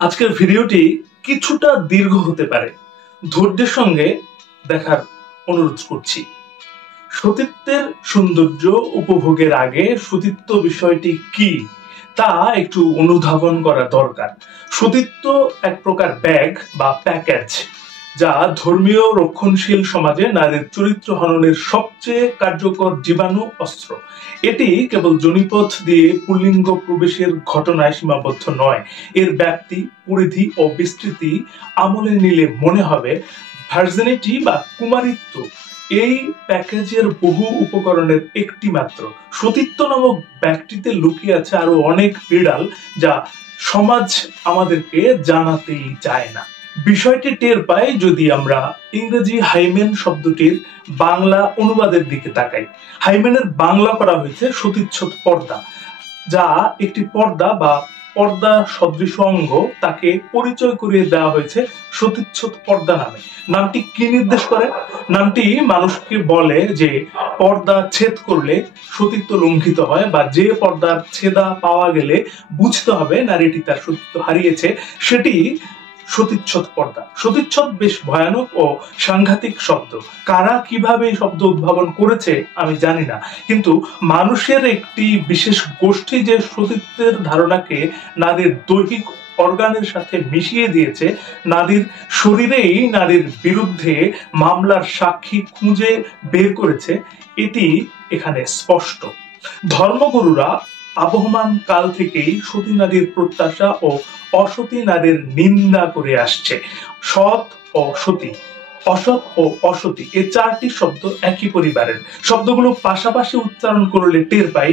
আজকের ভিডিওটি কিছুটা দীর্ঘ হতে পারে, ধৈর্যের সঙ্গে দেখার অনুরোধ করছি। সতীত্বের সৌন্দর্য উপভোগের আগে সতীত্ব বিষয়টি কি তা একটু অনুধাবন করা দরকার। সতীত্ব এক প্রকার ব্যাগ বা প্যাকেজ, যা ধর্মীয় রক্ষণশীল সমাজে নারীর চরিত্র হননের সবচেয়ে কার্যকর জীবাণু অস্ত্র। এটি কেবল যোনিপথ দিয়ে পুল্লিঙ্গ প্রবেশের ঘটনায় সীমাবদ্ধ নয়, এর ব্যাপ্তি, পরিধি ও বিস্তৃতি আমলে নিলে মনে হবে ভার্জিনিটি বা কুমারিত্ব এই প্যাকেজের বহু উপকরণের একটি মাত্র। সতীত্ব নামক ব্যাগটিতে লুকিয়ে আছে আরো অনেক বিড়াল, যা সমাজ আমাদেরকে জানাতেই চায় না। বিষয়টি টের পাই যদি আমরা ইংরেজি হাইমেন শব্দটির বাংলা অনুবাদের দিকে তাকাই। হাইমেনের বাংলা করা হয়েছে সতীচ্ছদ পর্দা, যা একটি পর্দা বা পর্দা সদৃশ অঙ্গ, তাকে পরিচয় করিয়ে দেওয়া হয়েছে সতীচ্ছদ পর্দা নামে। নামটি কি নির্দেশ করে? নামটি মানুষকে বলে যে পর্দা ছেদ করলে সতীত্ব লঙ্ঘিত হয়, বা যে পর্দার ছেদা পাওয়া গেলে বুঝতে হবে নারীটি তার সতীত্ব হারিয়েছে, সেটি সতীচ্ছদ পর্দা। সতীচ্ছদ বেশ ভয়ানক ও সাংঘাতিক শব্দ। কারা কিভাবে এই শব্দ উদ্ভাবন করেছে আমি জানি না, কিন্তু মানুষের একটি বিশেষ গোষ্ঠী যে সতীত্বের ধারণাকে নারীর দৈহিক অর্গানের সাথে মিশিয়ে দিয়েছে, নারীর শরীরেই নারীর বিরুদ্ধে মামলার সাক্ষী খুঁজে বের করেছে, এটি এখানে স্পষ্ট। ধর্মগুরুরা আবহমান কাল থেকেই সতী নারীর প্রত্যাশা ও অসতী নারীর নিন্দা করে আসছে। সৎ ও সতী, অসৎ ও অসতী, এই চারটি শব্দ একই পরিবারের। শব্দগুলো পাশাপাশি উচ্চারণ করলে টের পাই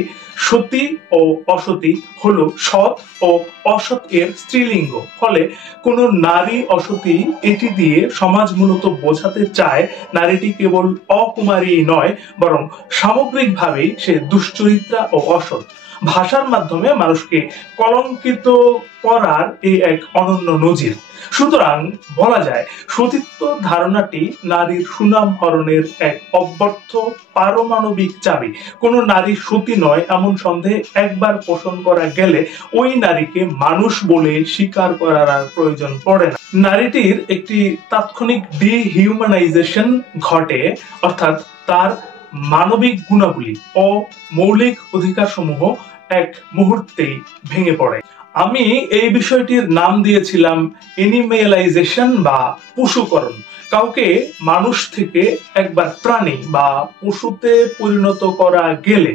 সতী ও অসতী হলো সৎ ও অসৎ এর স্ত্রীলিঙ্গ। ফলে কোন নারী অসতী, এটি দিয়ে সমাজ মূলত বোঝাতে চায় নারীটি কেবল অকুমারী নয়, বরং সামগ্রিকভাবেই সে দুশ্চরিত্রা ও অসৎ। ভাষার মাধ্যমে মানুষকে কলঙ্কিত করার এই এক অনন্য নজির। সুতরাং বলা যায় সতীত্ব ধারণাটি নারীর সুনাম হরণের এক অব্যর্থ পারমাণবিক চাবি। কোন নারী সতী নয় এমন সন্দেহ একবার পোষণ করা গেলে ওই নারীকে মানুষ বলে স্বীকার করার আর প্রয়োজন পড়ে না। নারীটির একটি তাৎক্ষণিক ডিহিউম্যানাইজেশন ঘটে, অর্থাৎ তার মানবিক গুণাবলী ও মৌলিক অধিকার সমূহ এক মুহূর্তেই ভেঙে পড়ে। আমি এই বিষয়টির নাম দিয়েছিলাম এনিমেলাইজেশন বা পশুকরণ। কাউকে মানুষ থেকে একবার প্রাণী বা পশুতে পরিণত করা গেলে,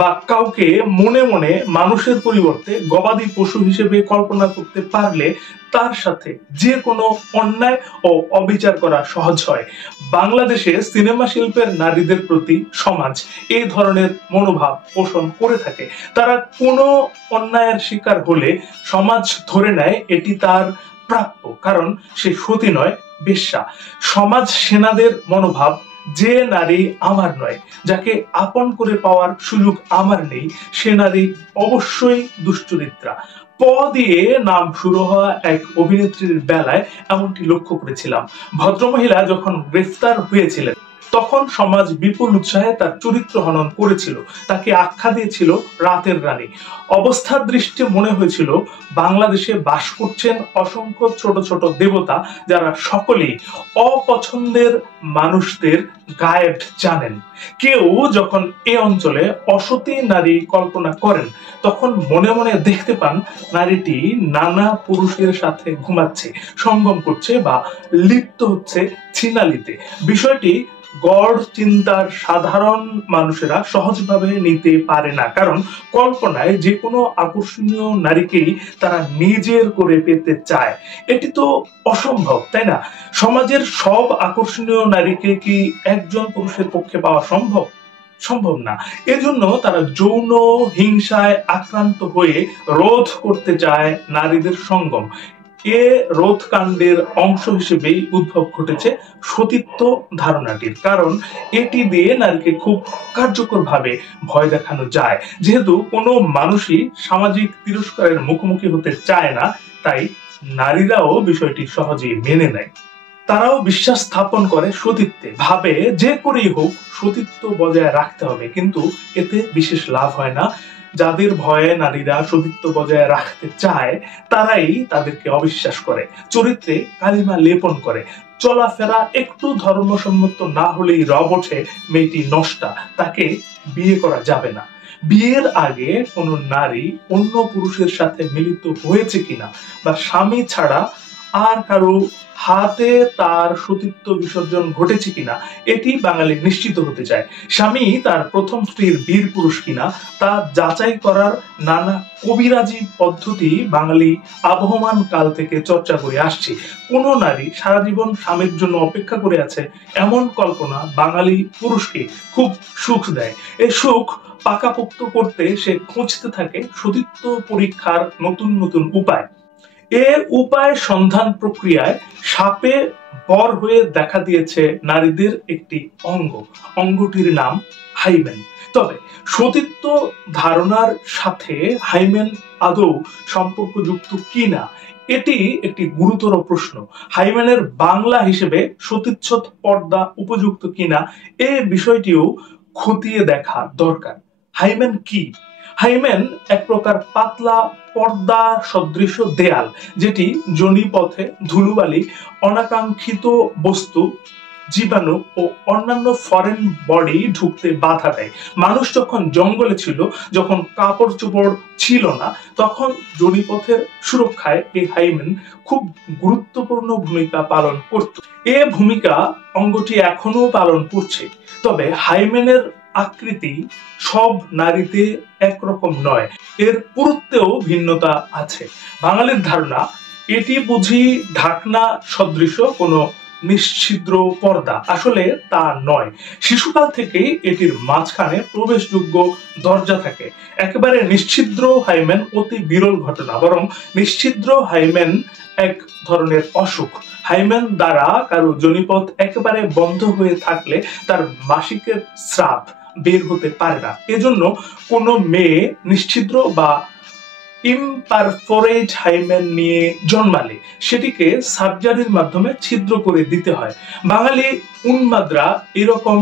বা কাউকে মনে মনে মানুষের পরিবর্তে গবাদি পশু হিসেবে কল্পনা করতে পারলে তার সাথে যে কোনো অন্যায় ও অবিচার করা সহজ হয়। বাংলাদেশে সিনেমা শিল্পের নারীদের প্রতি সমাজ এই ধরনের মনোভাব পোষণ করে থাকে। তারা কোনো অন্যায়ের শিকার হলে সমাজ ধরে নেয় এটি তার প্রাপ্য, কারণ সে সতী নয়, বেশ্যা। সমাজ সেনাদের মনোভাব, যে নারী আমার নয়, যাকে আপন করে পাওয়ার সুযোগ আমার নেই, সে নারী অবশ্যই দুশ্চরিত্রা। প দিয়ে নাম শুরু হওয়া এক অভিনেত্রীর বেলায় এমনটি লক্ষ্য করেছিলাম। ভদ্রমহিলা যখন গ্রেফতার হয়েছিলেন তখন সমাজ বিপুল উৎসাহে তার চরিত্র হনন করেছিল, তাকে আখ্যা দিয়েছিল রাতের রানী। অবস্থার দৃষ্টি মনে হয়েছিল বাংলাদেশে বাস করছেন অসংখ্য ছোট ছোট দেবতা, যারা সকলেই অপছন্দের মানুষদের গায়েব জানেন। কেউ যখন এ অঞ্চলে অসতী নারী কল্পনা করেন তখন মনে মনে দেখতে পান নারীটি নানা পুরুষের সাথে ঘুমাচ্ছে, সঙ্গম করছে বা লিপ্ত হচ্ছে ছিনালিতে। বিষয়টি গড় চিন্তার সাধারণ মানুষেরা সহজভাবে নিতে পারে না, কারণ কল্পনায় যে কোনো আকর্ষণীয় নারীকেই তারা নিজের করে পেতে চায়। এটি তো অসম্ভব, তাই না? সমাজের সব আকর্ষণীয় নারীকে কি একজন পুরুষের পক্ষে পাওয়া সম্ভব? সম্ভব না। এজন্য তারা যৌন হিংসায় আক্রান্ত হয়ে রোধ করতে চায় নারীদের সঙ্গম। এ রোধ কাণ্ডের অংশ হিসেবেই উদ্ভব ঘটেছে সতীত্ব ধারণাটির, কারণ এটি দিয়ে নারীকে খুব কার্যকরভাবে ভয় দেখানো যায়। যেহেতু কোনো মানুষই সামাজিক তিরস্কারের মুখোমুখি হতে চায় না, তাই নারীরাও বিষয়টি সহজেই মেনে নেয়। তারাও বিশ্বাস স্থাপন করে সতীত্বে, ভাবে যে করেই হোক সতীত্ব বজায় রাখতে হবে, কিন্তু এতে বিশেষ লাভ হয় না। যাদের ভয়ে নারীরা সতীত্ব বজায় রাখতে চায় তারাই তাদেরকে অবিশ্বাস করে, চরিত্রে কালিমা লেপন করে। চলাফেরা একটু ধর্মসম্মত না হলেই রব ওঠে মেয়েটি নষ্টা, তাকে বিয়ে করা যাবে না। বিয়ের আগে কোনো নারী অন্য পুরুষের সাথে মিলিত হয়েছে কিনা বা স্বামী ছাড়া আর কারো হাতে তার সতীত্ব বিসর্জন ঘটেছে কিনা এটি বাঙালি নিশ্চিত হতে চায়। স্বামী তার প্রথম স্ত্রীর বীর পুরুষ কিনা তা যাচাই করার নানা কবিরাজি পদ্ধতি বাঙালি আবহমান কাল থেকে চর্চা করে আসছে। কোন নারী সারা জীবন স্বামীর জন্য অপেক্ষা করে আছে এমন কল্পনা বাঙালি পুরুষকে খুব সুখ দেয়। এই সুখ পাকাপোক্ত করতে সে খুঁজতে থাকে সতীত্ব পরীক্ষার নতুন নতুন উপায়। এর উপায় সন্ধান প্রক্রিয়ায় সাপে বর হয়ে দেখা দিয়েছে নারীদের একটি অঙ্গটির নাম হাইমেন। তবে সতীত্ব ধারণার সাথে হাইমেন আদৌ সম্পর্কযুক্ত কিনা এটি একটি গুরুতর প্রশ্ন। হাইমেনের বাংলা হিসেবে সতীচ্ছদ পর্দা উপযুক্ত কিনা এ বিষয়টিও খতিয়ে দেখা দরকার। হাইমেন কি? হাইমেন এক প্রকার পাতলা পর্দা সদৃশ দেয়াল, যেটি যোনিপথে ধুলোবালি, অনাকাঙ্ক্ষিত বস্তু, জীবাণু ও অন্যান্য ফরেন বডি ঢুকতে বাধা দেয়। মানুষ যখন জঙ্গলে ছিল, যখন কাপড় চোপড় ছিল না, তখন যোনিপথের সুরক্ষায় এই হাইমেন খুব গুরুত্বপূর্ণ ভূমিকা পালন করত। এ ভূমিকা অঙ্গটি এখনো পালন করছে। তবে হাইমেনের আকৃতি সব নারীতে একরকম নয়, এর পুরুত্বেও ভিন্নতা আছে। বাঙালির ধারণা এটি বুঝি ঢাকনা সদৃশ কোনো নিশ্ছিদ্র পর্দা, আসলে তা নয়। শিশুকাল থেকেই এটির মাঝখানে প্রবেশযোগ্য দরজা থাকে। একেবারে নিশ্ছিদ্র হাইমেন অতি বিরল ঘটনা, বরং নিশ্ছিদ্র হাইমেন এক ধরনের অসুখ। হাইমেন দ্বারা কারো যোনিপথ একেবারে বন্ধ হয়ে থাকলে তার মাসিকের স্রাব বের হতে পারে না। এজন্য কোনো মেয়ে নিশ্ছিদ্র বা ইমপারফোরেট হাইমেন নিয়ে জন্মালে সেটিকে সার্জারির মাধ্যমে ছিদ্র করে দিতে হয়। বাঙালি উন্মাদরা এরকম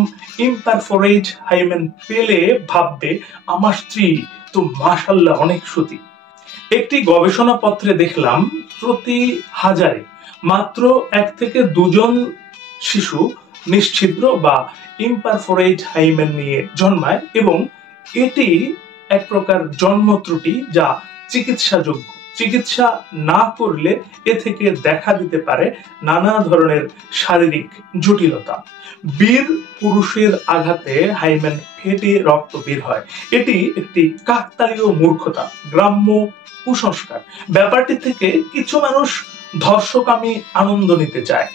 ইমপারফোরেট হাইমেন পেলে ভাববে আমার স্ত্রী তো মাশাআল্লাহ অনেক সতী। একটি গবেষণা পত্রে দেখলাম প্রতি হাজারে মাত্র 1 থেকে 2 জন শিশু নিশ্ছিদ্র বা ইমপারফোরেট হাইমেন নিয়ে জন্মায় এবং এটি এক প্রকার জন্ম ত্রুটি যা চিকিৎসাযোগ্য। চিকিৎসা না করলে এ থেকে দেখা দিতে পারে নানা ধরনের শারীরিক জটিলতা। বীর পুরুষের আঘাতে হাইমেন ফেটে রক্ত বের হয়, এটি একটি কাকতালীয় মূর্খতা, গ্রাম্য কুসংস্কার। ব্যাপারটি থেকে কিছু মানুষ ধর্ষকামী আনন্দ নিতে চায়।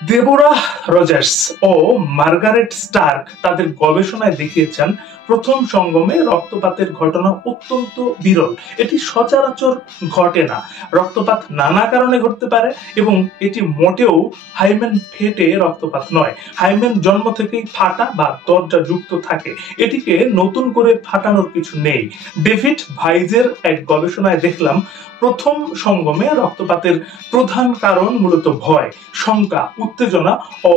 দেবোরা রজার্স ও মার্গারেট স্টার্ক তাদের গবেষণায় দেখিয়েছেন প্রথম সঙ্গমে রক্তপাতের ঘটনা অত্যন্ত বিরল। এটি সচরাচর ঘটে না। রক্তপাত নানা কারণে ঘটতে পারে এবং এটি মোটেও হাইমেন ফেটে রক্তপাত নয়। হাইমেন জন্ম থেকেই ফাটা বা দরজা যুক্ত থাকে, এটিকে নতুন করে ফাটানোর কিছু নেই। ডেভিড ভাইজের এক গবেষণায় দেখলাম প্রথম সঙ্গমে রক্তপাতের প্রধান কারণ মূলত ভয়, শঙ্কা, উত্তেজনা ও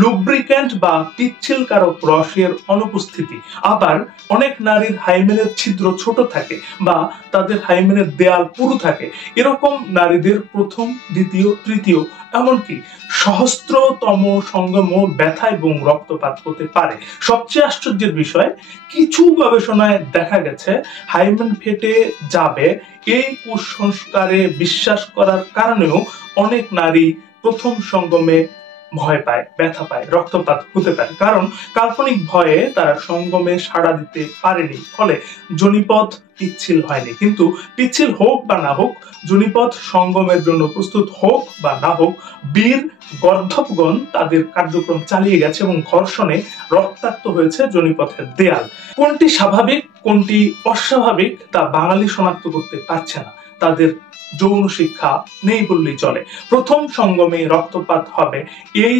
লুব্রিক্যান্ট বা পিচ্ছিলকারক রসের অনুপস্থিতি। আবার অনেক নারীর হাইমেনের ছিদ্র ছোট থাকে বা তাদের হাইমেনের দেয়াল পুরু থাকে। এরকম নারীদের প্রথম, দ্বিতীয়, তৃতীয়, এমনকি সহস্রতম সঙ্গম ব্যথা এবং রক্তপাত হতে পারে। সবচেয়ে আশ্চর্যের বিষয়, কিছু গবেষণায় দেখা গেছে হাইমেন ফেটে যাবে এই কুসংস্কারে বিশ্বাস করার কারণেও অনেক নারী প্রথম সঙ্গমে ভয় পায়, ব্যথা পায়, রক্তপাত হতে পারে, কারণ কাল্পনিক ভয়ে তারা সঙ্গমে সাড়া দিতে পারেনি, ফলে যোনিপথ পিচ্ছিল হয়নি। কিন্তু পিচ্ছিল হোক বা না হোক, যোনিপথ সঙ্গমের জন্য প্রস্তুত হোক বা না হোক, বীর গর্ধবগণ তাদের কার্যক্রম চালিয়ে গেছে এবং ঘর্ষণে রক্তাক্ত হয়েছে যোনিপথের দেয়াল। কোনটি স্বাভাবিক, কোনটি অস্বাভাবিক তা বাঙালি শনাক্ত করতে পারছে না। তাদের যৌন শিক্ষা নেই বললেই চলে। প্রথম সঙ্গমে রক্তপাত হবে এই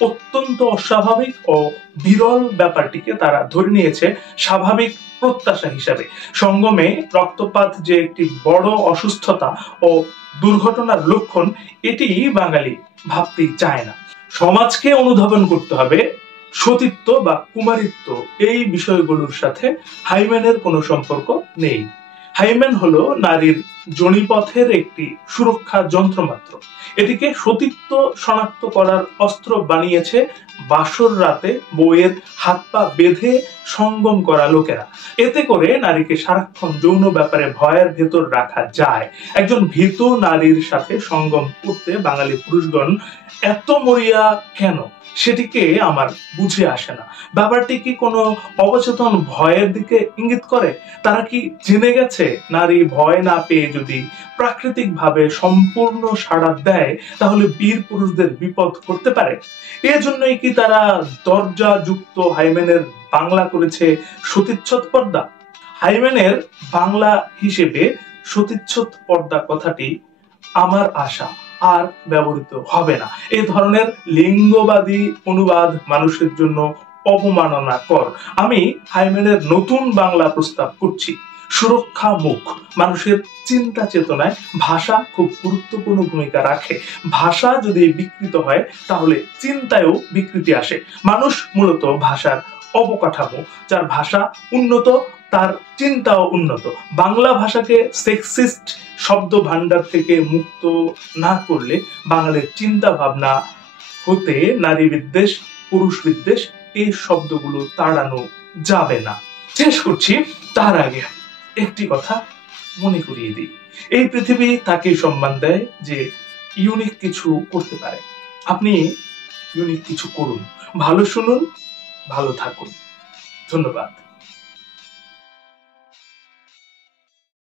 অত্যন্ত অস্বাভাবিক ও বিরল ব্যাপারটিকে তারা ধরে নিয়েছে স্বাভাবিক প্রত্যাশা হিসাবে। সঙ্গমে রক্তপাত যে একটি বড় অসুস্থতা ও দুর্ঘটনার লক্ষণ, এটি বাঙালি ভাবতেই চায় না। সমাজকে অনুধাবন করতে হবে সতীত্ব বা কুমারিত্ব এই বিষয়গুলোর সাথে হাইমেনের কোনো সম্পর্ক নেই। হাইমেন হলো নারীর যোনিপথের একটি সুরক্ষা যন্ত্র মাত্র। এটিকে সতীত্ব শনাক্ত করার অস্ত্র বানিয়েছে বাসর রাতে বউয়ের হাত পা বেঁধে সঙ্গম করা লোকেরা। এতে করে নারীকে সারাক্ষণ যৌন ব্যাপারে ভয়ের ভেতর রাখা যায়। একজন ভীতু নারীর সাথে সঙ্গম করতে বাঙালি পুরুষগণ এত মরিয়া কেন, সেটিকে আমার বুঝে আসে না। ব্যাপারটি কি কোনো অবচেতন ভয়ের দিকে ইঙ্গিত করে? তারা কি জেনে গেছে নারী ভয় না পেয়ে যদি প্রাকৃতিক ভাবে সম্পূর্ণ সাড়া দেয় তাহলে বীর পুরুষদের বিপদ করতে পারে? এজন্যই কি তারা দরজা যুক্ত হাইমেনের বাংলা করেছে সতীচ্ছদ পর্দা? হাইমেনের বাংলা হিসেবে সতীচ্ছদ পর্দা কথাটি আমার আশা আর ব্যবহৃত হবে না। এই ধরনের লিঙ্গবাদী অনুবাদ মানুষের জন্য অবমাননাকর। আমি হাইমেনের নতুন বাংলা প্রস্তাব করছি। সুরক্ষা মুখ। মানুষের চিন্তা চেতনায় ভাষা খুব গুরুত্বপূর্ণ ভূমিকা রাখে। ভাষা যদি বিকৃত হয় তাহলে চিন্তায়ও বিকৃতি আসে। মানুষ মূলত ভাষার অবকাঠামো। যার ভাষা উন্নত তার চিন্তাও উন্নত। বাংলা ভাষাকে সেক্সিস্ট শব্দ ভান্ডার থেকে মুক্ত না করলে বাঙালির চিন্তা ভাবনা হতে নারী বিদ্বেষ, পুরুষ বিদ্বেষ এই শব্দগুলো তাড়ানো যাবে না। শেষ করছি তার আগে একটি কথা মনে করিয়ে দিই। এই পৃথিবী তাকে সম্মান দেয় যে ইউনিক কিছু করতে পারে। আপনি ইউনিক কিছু করুন, ভালো শুনুন, ভালো থাকুন। ধন্যবাদ।